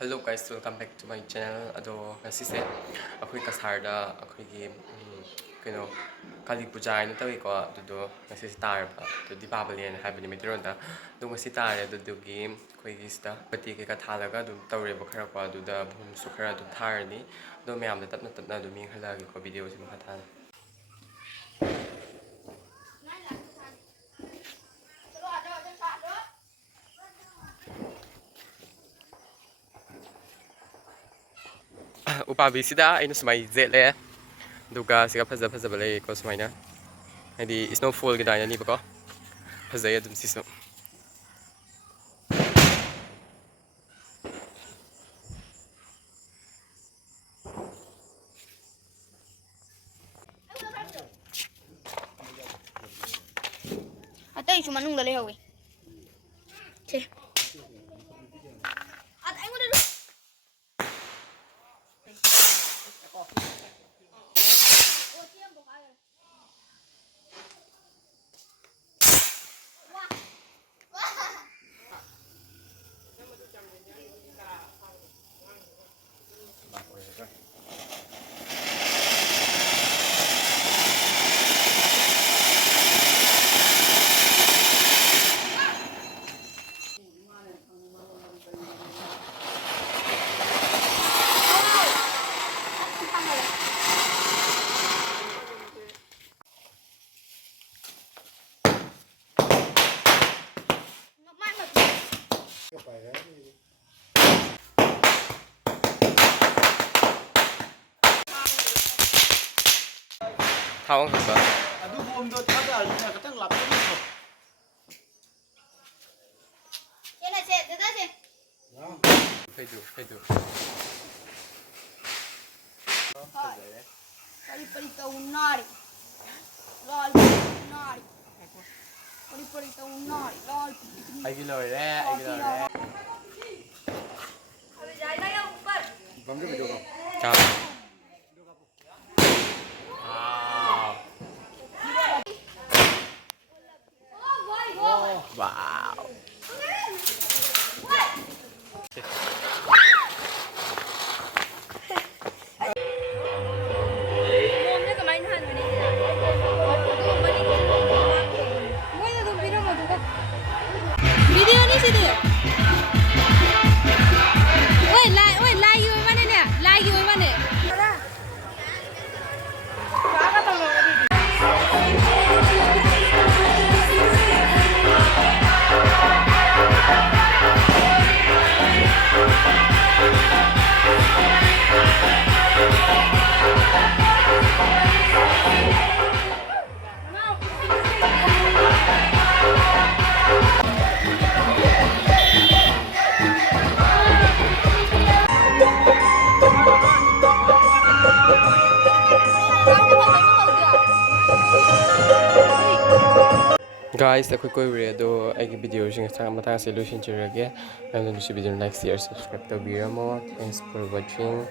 Hello guys, welcome back to my channel. Ado ngasise akhui kasarda akhui gi kino Kaali puja ina tawi ko adudo ngasise tar ba to Deepavali na habani mitronda do ngasi tare adudo gi khoi gi sta pati ke ka thalaga dum tawre ba khara ko aduda bhum su khara dum tharni do myam da tatna do mi khala gi ko video sim khathana Upabisida aina sumai zetle duga siga faza balai ko sumaina hadi snowfall gi daina ni bako fazai adum sisu Atay cuma nung dali hawi. Cih. Atay mo dulu. thawang ba Adu bom do taga alina katang lapin mo. Yan na cik, dada cik. Fedu Pari tahu nari. Lal nari. Pari tahu nari. Lal. ai gi loi re Abi jai na yang upar. Bom do video ko. chào wow Momnya kemain han ini. Mau ya tuh video mau tuh. Video ni sih dia. Oi, like you mana ni? Like you mana? Apa tahu tadi? guys akoi koi re do ai video jing sa mata se solution chirage and then this video like share subscribe to biramo thanks for watching